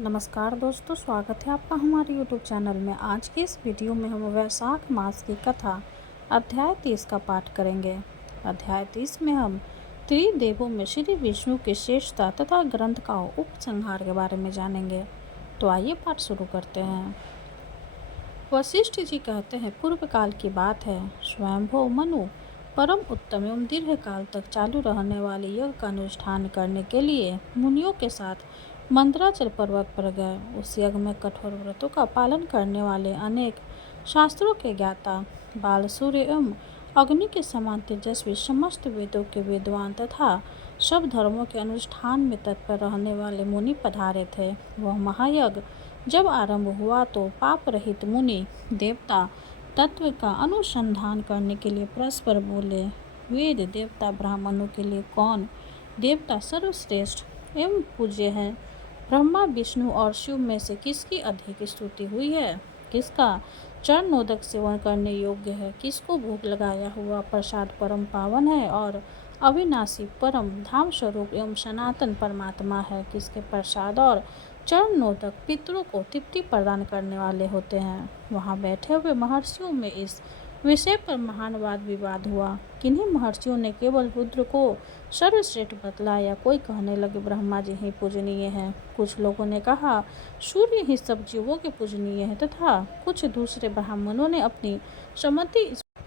नमस्कार दोस्तों, स्वागत है आपका हमारे YouTube चैनल में। आज की इस वीडियो में हम वैशाख मास की कथा अध्याय 30 का पाठ करेंगे। अध्याय 30 में हम त्रिदेवों में श्री विष्णु की श्रेष्ठता तथा ग्रंथ का उपसंहार के बारे में जानेंगे। तो आइए पाठ शुरू करते हैं। वशिष्ठ जी कहते हैं, पूर्व काल की बात है। स्वयंभू मनु परम उत्तम एवं दीर्घ काल तक चालू रहने वाले यज्ञ का अनुष्ठान करने के लिए मुनियों के साथ मंदराचल पर्वत पर गए। उस यज्ञ में कठोर व्रतों का पालन करने वाले अनेक शास्त्रों के ज्ञाता बाल सूर्य एवं अग्नि के समान तेजस्वी समस्त वेदों के विद्वान तथा सब धर्मों के अनुष्ठान में तत्पर रहने वाले मुनि पधारे थे। वह महायज्ञ जब आरंभ हुआ तो पाप रहित मुनि देवता तत्व का अनुसंधान करने के लिए परस्पर बोले, वेद देवता ब्राह्मणों के लिए कौन देवता सर्वश्रेष्ठ एवं पूज्य है? ब्रह्मा विष्णु और शिव में से किसकी अधिक स्तुति हुई है? किसका चरणोदक सेवन करने योग्य है? किसको भोग लगाया हुआ प्रसाद परम पावन है और अविनाशी परम धाम स्वरूप एवं सनातन परमात्मा है? किसके प्रसाद और चरणोदक पितरों को तृप्ति प्रदान करने वाले होते हैं? वहाँ बैठे हुए महर्षियों में इस विषय पर महान वाद विवाद हुआ। किन्हीं महर्षियों ने केवल रुद्र को सर्वश्रेष्ठ बतलाया। कोई कहने लगे ब्रह्मा जी ही पूजनीय हैं। कुछ लोगों ने कहा सूर्य ही सब जीवों के पूजनीय है, तथा कुछ दूसरे ब्राह्मणों ने अपनी सम्मति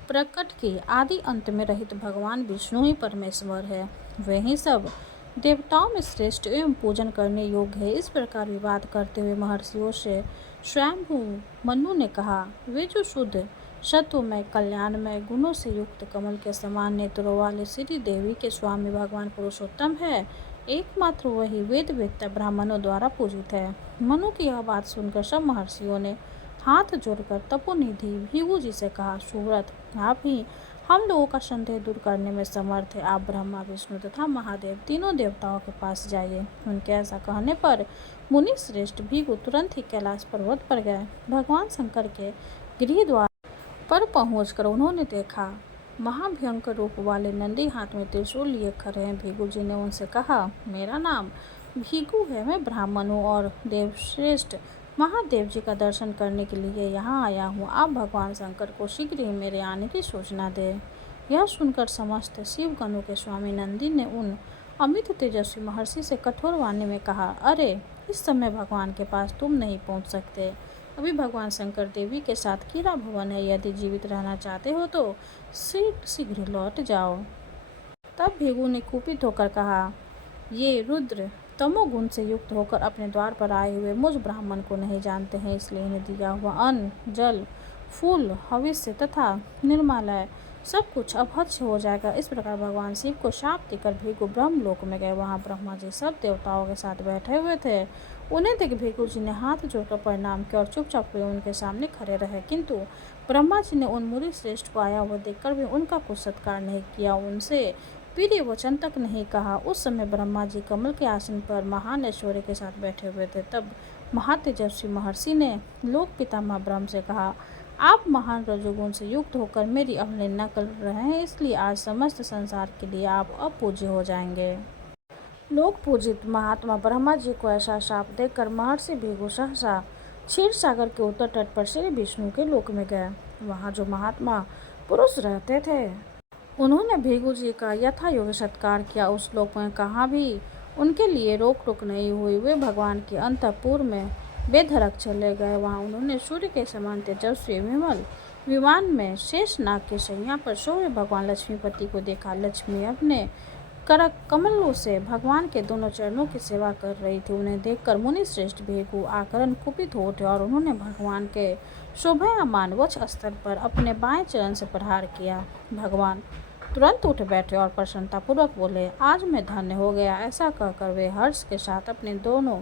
प्रकट की। आदि अंत में रहित भगवान विष्णु ही परमेश्वर है। वे ही सब देवताओं में श्रेष्ठ एवं पूजन करने योग्य है। इस प्रकार विवाद करते हुए महर्षियों से स्वयंभू मनु ने कहा, वे जो शुद्ध सत्वमय कल्याणमय गुणों से युक्त कमल के समान नेत्रों वाले श्री देवी के स्वामी भगवान पुरुषोत्तम है, एकमात्र वही वेद वेत्ता ब्राह्मणों द्वारा पूजित है। मनु की यह बात सुनकर सब महर्षियों ने हाथ जोड़कर तपोनिधि भृगु जी से कहा, सुव्रत, आप ही हम लोगों का संदेह दूर करने में समर्थ है। आप ब्रह्मा विष्णु तथा महादेव तीनों देवताओं के पास जाइए। उनके ऐसा कहने पर मुनि श्रेष्ठ भृगु तुरंत ही कैलाश पर्वत पर गए। भगवान शंकर के गृह द्वार पर पहुंचकर उन्होंने देखा महाभयंकर रूप वाले नंदी हाथ में त्रिशूल लिए खड़े हैं। भृगु जी ने उनसे कहा, मेरा नाम भृगु है, मैं ब्राह्मण हूँ और देवश्रेष्ठ महादेव जी का दर्शन करने के लिए यहाँ आया हूँ। आप भगवान शंकर को शीघ्र ही मेरे आने की सूचना दें। यह सुनकर समस्त शिव गणों के स्वामी नंदी ने उन अमित तेजस्वी महर्षि से कठोर वाणी में कहा, अरे इस समय भगवान के पास तुम नहीं पहुँच सकते। अभी भगवान शंकर देवी के साथ कीरा भवन है। यदि जीवित रहना चाहते हो तो शीघ्र लौट जाओ। तब भृगु ने कुपित होकर कहा, ये रुद्र तमोगुण से युक्त होकर अपने द्वार पर आए हुए मुझ ब्राह्मण को नहीं जानते हैं, इसलिए इन्हें दिया हुआ अन्न, जल, फूल, हविष्य तथा निर्मालय सब कुछ अभक्ष हो जाएगा। इस प्रकार भगवान शिव को शाप देकर भृगु ब्रह्मलोक में गए। वहाँ ब्रह्मा जी सब देवताओं के साथ बैठे हुए थे। उन्हें देख भृगु जी ने हाथ जोड़कर प्रणाम किया और चुपचाप हुए उनके सामने खड़े रहे। किंतु ब्रह्मा जी ने उन मुनि श्रेष्ठ को आया हुआ देखकर भी उनका कुछ सत्कार नहीं किया, उनसे प्रिय वचन तक नहीं कहा। उस समय ब्रह्मा जी कमल के आसन पर महान ऐश्वर्य के साथ बैठे हुए थे। तब महातेजस्वी महर्षि ने लोक पितामह ब्रह्म से कहा, आप महान रजोगुण से युक्त होकर मेरी अवहेलना कर रहे हैं, इसलिए आज समस्त संसार के लिए आप अपूज्य हो जाएंगे। लोक पूजित महात्मा ब्रह्मा जी को ऐसा शाप देकर महर्षि भृगु सहसा क्षीर सागर के उत्तर तट पर श्री विष्णु के लोक में गए। वहाँ जो महात्मा पुरुष रहते थे उन्होंने भृगु जी का यथा योग्य सत्कार किया। उस लोक में कहाँ भी उनके लिए रोक टोक नहीं हुई। वे भगवान के अंतःपुर में बेधड़क चले गए। वहाँ उन्होंने सूर्य के समान तेजस्वी विमल विमान में शेष नाग के शैया पर सोए भगवान लक्ष्मीपति को देखा। लक्ष्मी अपने करक कमलों से भगवान के दोनों चरणों की सेवा कर रही थी। उन्हें देखकर मुनि श्रेष्ठ भृगु आकरण कुपित हो उठे और उन्होंने भगवान के शोभायमान वक्ष स्थल पर अपने बाएं चरण से प्रहार किया। भगवान तुरंत उठ बैठे और प्रसन्नतापूर्वक बोले, आज मैं धन्य हो गया। ऐसा कहकर वे हर्ष के साथ अपने दोनों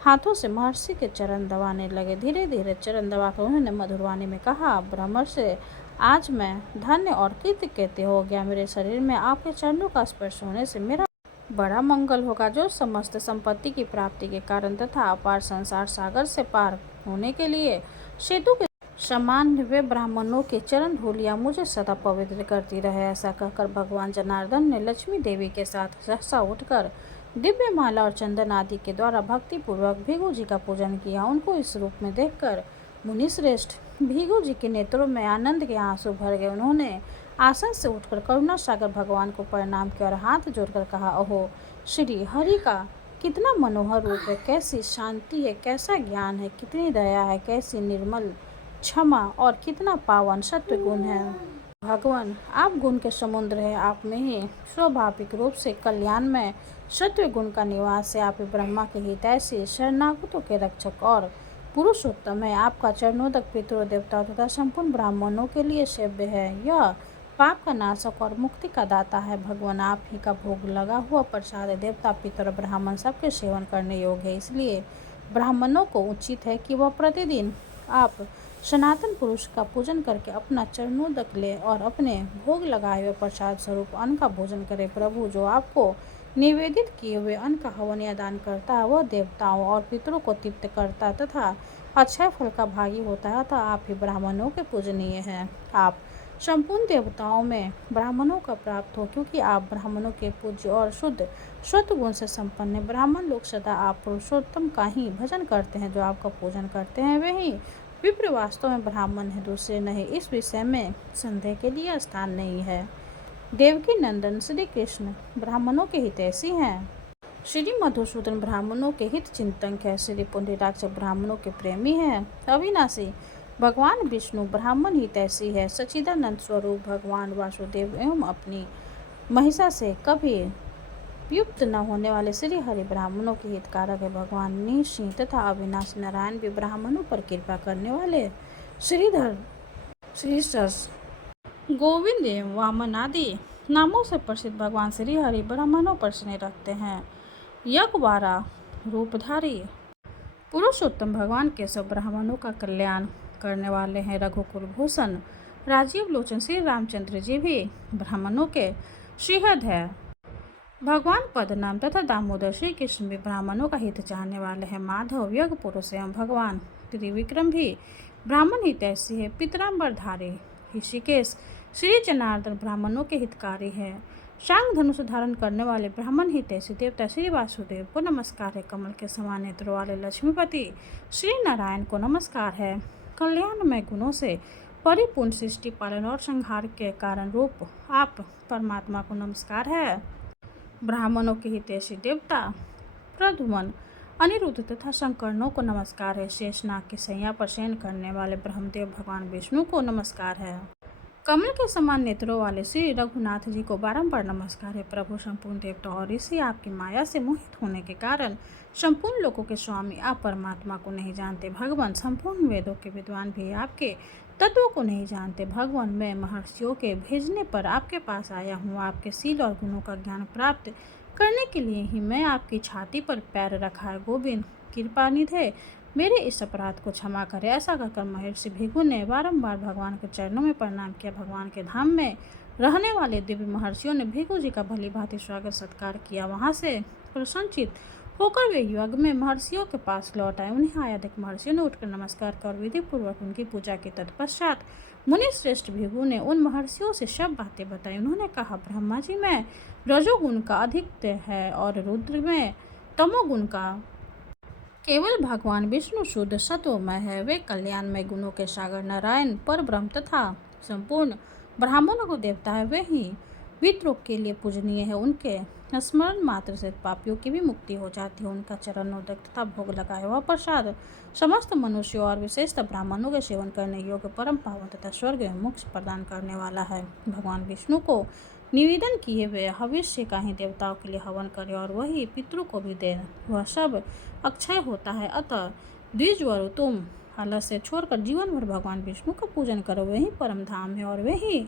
हाथों से महर्षि के चरण दबाने लगे। धीरे धीरे चरण दबाकर उन्होंने मधुरवाणी में कहा, ब्रह्मर्षि, आज मैं धन्य और कृतकृत्य हो गया। मेरे शरीर में आपके चरणों का स्पर्श होने से मेरा बड़ा मंगल होगा, जो समस्त संपत्ति की प्राप्ति के कारण तथा अपार संसार सागर से पार होने के लिए सेतु के समान वे ब्राह्मणों के चरण धूलियाँ मुझे सदा पवित्र करती रहे। ऐसा कहकर भगवान जनार्दन ने लक्ष्मी देवी के साथ सहसा उठकर दिव्य माला और चंदन आदि के द्वारा भक्ति पूर्वक भृगु जी का पूजन किया। उनको इस रूप में देखकर मुनि श्रेष्ठ भृगु जी के नेत्रों में आनंद के आंसू भर गए। उन्होंने आसन से उठकर करुणा सागर भगवान को प्रणाम किया और हाथ जोड़कर कहा, ओहो श्री हरि का कितना मनोहर रूप है, कैसी शांति है, कैसा ज्ञान है, कितनी दया है, कैसी निर्मल क्षमा और कितना पावन सत्व गुण है। भगवान आप गुण के समुद्र है, आप में ही स्वाभाविक रूप से कल्याण में सत्व गुण का निवास है। आप ब्रह्मा के हितैषी, शरणागतों के रक्षक और पुरुषोत्तम है। आपका चरणोदक पितरों, देवताओं तथा संपूर्ण ब्राह्मणों के लिए सेव्य है। यह पाप का नाशक और मुक्ति का दाता है। भगवान आप ही का भोग लगा हुआ प्रसाद देवता, पितर, ब्राह्मण सबके सेवन करने योग्य है। इसलिए ब्राह्मणों को उचित है कि वह प्रतिदिन आप सनातन पुरुष का पूजन करके अपना चरणोदक ले और अपने भोग लगाए हुए प्रसाद स्वरूप अन्न का भोजन करे। प्रभु जो आपको निवेदित किए हुए अन्न का हवन या दान करता है, वह देवताओं और पितरों को तृप्त करता तथा अक्षय फल का भागी होता है। अतः आप ही ब्राह्मणों के पूजनीय हैं। आप संपूर्ण देवताओं में ब्राह्मणों का प्राप्त हो, क्योंकि आप ब्राह्मणों के पूज्य और शुद्ध स्वत्व गुण से संपन्न है। ब्राह्मण लोग सदा आप पुरुषोत्तम का ही भजन करते हैं। जो आपका पूजन करते हैं वे ही विप्र वास्तव में ब्राह्मण है, दूसरे नहीं। इस विषय में संदेह के लिए स्थान नहीं है। देवकी नंदन श्री कृष्ण ब्राह्मणों के हितैषी हैं। श्री मधुसूदन ब्राह्मणों के हित चिंतक है। श्री पुंडरीकाक्ष ब्राह्मणों के प्रेमी है। अविनाशी भगवान विष्णु ब्राह्मण हितैषी है। सच्चिदानंद स्वरूप भगवान वासुदेव एवं अपनी महिषा से कभी व्युक्त न होने वाले श्री हरि ब्राह्मणों के हितकारक है। भगवान निसिंह तथा अविनाशी नारायण भी ब्राह्मणों पर कृपा करने वाले श्रीधर, श्रीशस, गोविंद एवं वामन आदि नामों से प्रसिद्ध भगवान श्री हरि ब्राह्मणों पर स्नेह रखते हैं। यज्ञवारा रूपधारी पुरुषोत्तम भगवान केशव ब्राह्मणों का कल्याण करने वाले हैं। रघुकुल भूषण राजीव लोचन श्री रामचंद्र जी भी ब्राह्मणों के श्रीहद है। भगवान पद्मनाभ तथा दामोदर श्री कृष्ण भी ब्राह्मणों का हित चाहने वाले हैं। माधव यज्ञ पुरुष एवं भगवान त्रिविक्रम भी ब्राह्मण हितैषी है। पितराम्बरधारी ऋषिकेश श्री जनार्दन ब्राह्मणों के हितकारी है। शांग धनुष धारण करने वाले ब्राह्मण हितैषी देवता श्री वासुदेव को नमस्कार है। कमल के समान नेत्रों वाले लक्ष्मीपति श्री नारायण को नमस्कार है। कल्याणमय गुणों से परिपूर्ण सृष्टि पालन और संहार के कारण रूप आप परमात्मा को नमस्कार है। ब्राह्मणों के हितैषी देवता प्रद्युम्न, अनिरुद्ध तथा शंकरनों को नमस्कार है। शेषनाग की सैया पर शयन करने वाले ब्रह्मदेव भगवान विष्णु को नमस्कार है। कमल के समान नेत्रों वाले श्री रघुनाथ जी को बारंबार नमस्कार है। प्रभु संपूर्ण देवता और ऋषि आपकी माया से मोहित होने के कारण संपूर्ण लोकों के स्वामी आप परमात्मा को नहीं जानते। भगवान संपूर्ण वेदों के विद्वान भी आपके तत्वों को नहीं जानते। भगवान मैं महर्षियों के भेजने पर आपके पास आया हूँ। आपके शील और गुणों का ज्ञान प्राप्त करने के लिए ही मैं आपकी छाती पर पैर रखा है। गोविंद कृपानिधे मेरे इस अपराध को क्षमा करें। ऐसा कहकर महर्षि भृगु ने बारंबार भगवान के चरणों में प्रणाम किया। भगवान के धाम में रहने वाले दिव्य महर्षियों ने भृगु जी का भली भांति स्वागत सत्कार किया। वहां से प्रसन्नचित होकर वे युग में महर्षियों के पास लौट आए। उन्हें आया देख महर्षियों ने उठकर नमस्कार कर विधि पूर्वक उनकी पूजा की। तत्पश्चात मुनि श्रेष्ठ भृगु ने उन महर्षियों से सब बातें बताई। उन्होंने कहा, ब्रह्मा जी में रजोगुण का अधिक है और रुद्र में तमोगुण का। केवल भगवान विष्णु शुद्ध सत्वमय है। वे कल्याणमय गुणों के सागर नारायण पर ब्रह्म तथा संपूर्ण ब्राह्मणों को देवता है। वे ही पितरों के लिए पूजनीय है। उनके स्मरण मात्र से पापियों की भी मुक्ति हो जाती है। उनका चरणोदक तथा भोग लगाया हुआ प्रसाद समस्त मनुष्यों और विशेषतः ब्राह्मणों के सेवन करने योग्य परम पावन तथा स्वर्ग में मोक्ष प्रदान करने वाला है। भगवान विष्णु को निवेदन किए हुए हविष्य का ही देवताओं के लिए हवन करे और वही पितरों को भी दे। वह सब अक्षय होता है। अतः द्विजवर तुम आलस्य छोड़कर जीवन भर भगवान विष्णु का पूजन करो। वही परम धाम है और वही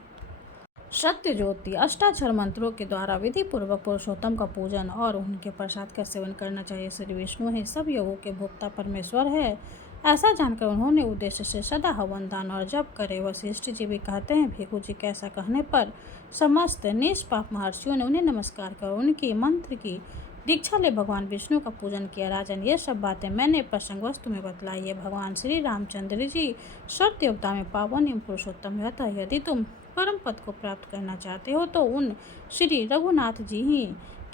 सत्य ज्योति। अष्टाक्षर मंत्रों के द्वारा विधि पूर्वक पुरुषोत्तम का पूजन और उनके प्रसाद का सेवन करना चाहिए। श्री विष्णु है सब योगों के भोक्ता परमेश्वर है। ऐसा जानकर उन्होंने उद्देश्य से सदा हवन दान और जप करे। वशिष्ठ जी भी कहते हैं, भृगु जी के ऐसा कहने पर समस्त निष्पाप महर्षियों ने उन्हें नमस्कार कर उनकी मंत्र की दीक्षा ले भगवान विष्णु का पूजन किया। राजन, ये सब बातें मैंने प्रसंग वस्तु में बतलाई है। भगवान श्री रामचंद्र जी सब देवता में पावन एवं पुरुषोत्तम है। अतः यदि तुम परम पद को प्राप्त करना चाहते हो तो उन श्री रघुनाथ जी ही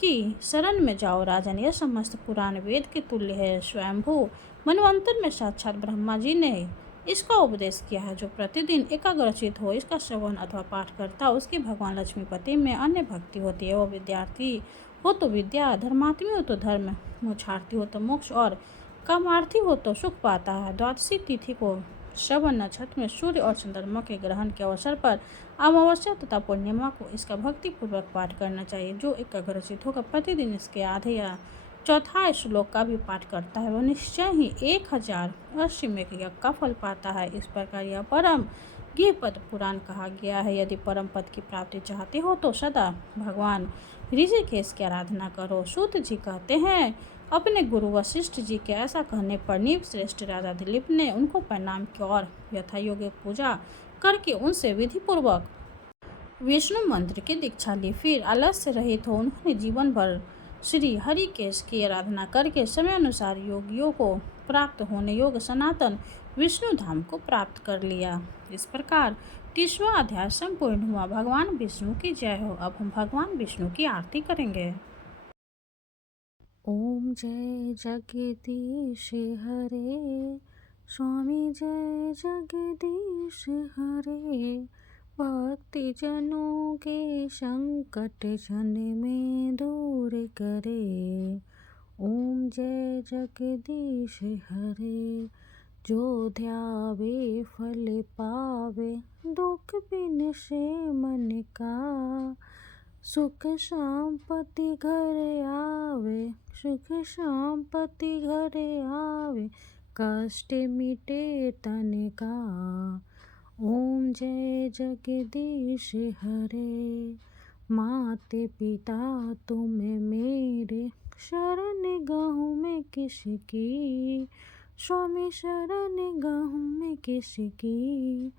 की शरण में जाओ राजन, यह समस्त पुराण वेद के तुल्य है। स्वयंभू मनवंतर में साक्षात ब्रह्मा जी ने इसका उपदेश किया है। जो प्रतिदिन एकाग्रचित हो, इसका श्रवण अथवा पाठ करता, उसकी भगवान लक्ष्मीपति में अन्य भक्ति होती है। वो विद्यार्थी हो तो विद्या, धर्मात्मी हो तो धर्म, मोक्षार्थी हो तो मोक्ष और कामार्थी हो तो सुख पाता है। द्वादशी तिथि को श्रवण नक्षत्र में सूर्य और चंद्रमा के ग्रहण के अवसर पर अमावस्या तथा पूर्णिमा को इसका भक्तिपूर्वक पाठ करना चाहिए। जो एकाग्रचित होकर प्रतिदिन इसके आधे या चौथाई श्लोक का भी पाठ करता है, वह निश्चय ही 1000 अश्वमेध यज्ञ का फल पाता है। इस प्रकार यह परम गृहपद पुराण कहा गया है। यदि परम पद की प्राप्ति चाहते हो तो सदा भगवान ऋषिकेश की आराधना करो। सूत जी कहते हैं, अपने गुरु वशिष्ठ जी के ऐसा कहने पर निपश्रेष्ठ राजा दिलीप ने उनको प्रणाम किया और यथायोग्य पूजा करके उनसे विधि पूर्वक विष्णु मंत्र की दीक्षा ली। फिर आलस्य रहित हो उन्होंने जीवन भर श्री हरिकेश की आराधना करके समय अनुसार योगियों को प्राप्त होने योग्य सनातन विष्णु धाम को प्राप्त कर लिया। इस प्रकार 30वां अध्याय संपूर्ण हुआ। भगवान विष्णु की जय हो। अब हम भगवान विष्णु की आरती करेंगे। ओम जय जगदीश हरे, स्वामी जय जगदीश हरे। भक्ति जनों के संकट जन में दूर करे। ओम जय जगदीश हरे, जो ध्यावे फल पावे, दुख बिन से मन का। सुख शांति घर आवे, सुख शांति घर आवे, कष्ट मिटे तन का। ओम जय जगदीश हरे, माते पिता तुम मेरे, शरण गहूँ में किसकी। स्वामी शरण गहूँ में किसकी,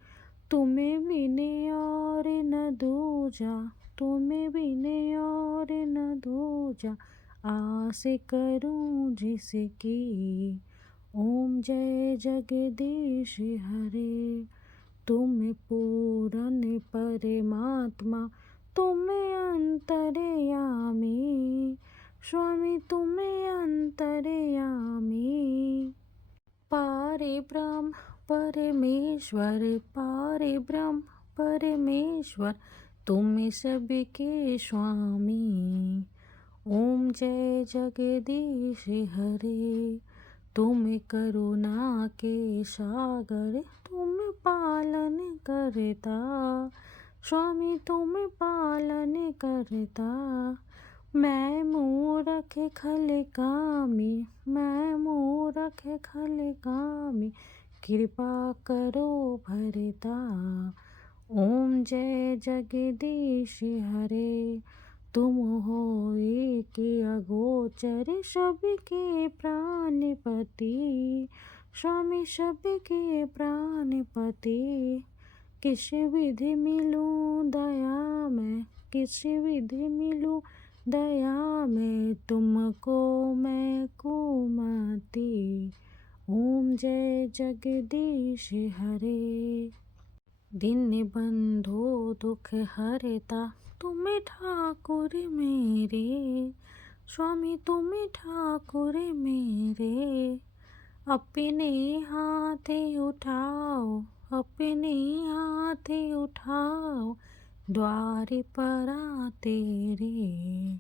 तुम्हें बिने और न दूजा, तुम्हें बिने और न दूजा, आस करूं जिसकी। ओम जय जगदीश हरे, तुम पूरन परमात्मा, तुम अंतर्यामी। स्वामी तुम अंतर्यामी। पारे ब्रह्म परमेश्वर, पारे ब्रह्म परमेश्वर, तुम सबके स्वामी। ओम जय जगदीश हरे, तुम करुणा के सागर, तुम पालन करता। स्वामी तुम पालन करता। मैं मूरख खल कामी, मैं मूरख खल कामी, कृपा करो भरता। ओम जय जगदीश हरे, तुम हो एक अगोचर, सबके प्राणपति। स्वामी सबके प्राणपति, किस विधि मिलूं दया में, किस विधि मिलूं दया में, तुमको मैं कुमति। ओम जय जगदीश हरे, दिन बंधु दुख हरता, तुम ठाकुर मेरे। स्वामी तुम ठाकुर मेरे, अपने हाथ उठाओ, अपने हाथ उठाओ, द्वार पर तेरे।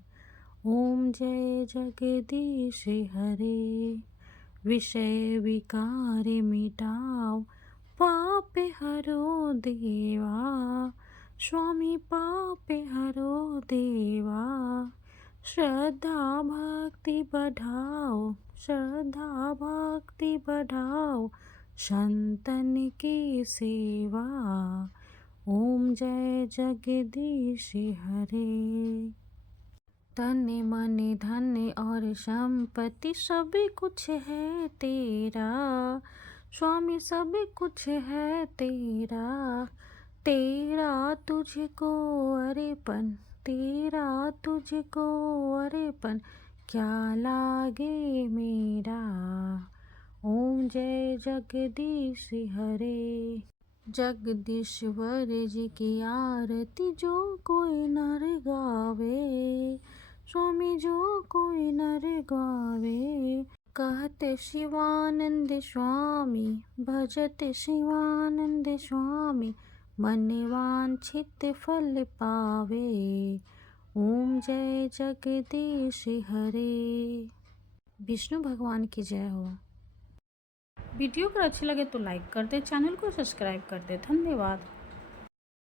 ओम जय जगदीश हरे, विषय विकार मिटाओ, पाप हरो देवा। स्वामी पाप हरो देवा, श्रद्धा भक्ति बढ़ाओ, श्रद्धा भक्ति बढ़ाओ, संतन की सेवा। ओम जय जगदीश हरे, तन मन धन और संपत्ति सब कुछ है तेरा। स्वामी सब कुछ है तेरा, तेरा तुझको अर्पण, तेरा तुझको अर्पण, क्या लागे मेरा। ओम जय जगदीश हरे, जगदीश्वर जी की आरती जो कोई नर गावे। स्वामी जो कोई नर गावे, कहते शिवानंद स्वामी, भजते शिवानंद स्वामी, मन वांछित फल पावे। ओम जय जगदीश हरे। विष्णु भगवान की जय हो। वीडियो अगर अच्छी लगे तो लाइक कर दे, चैनल को सब्सक्राइब कर दे। धन्यवाद।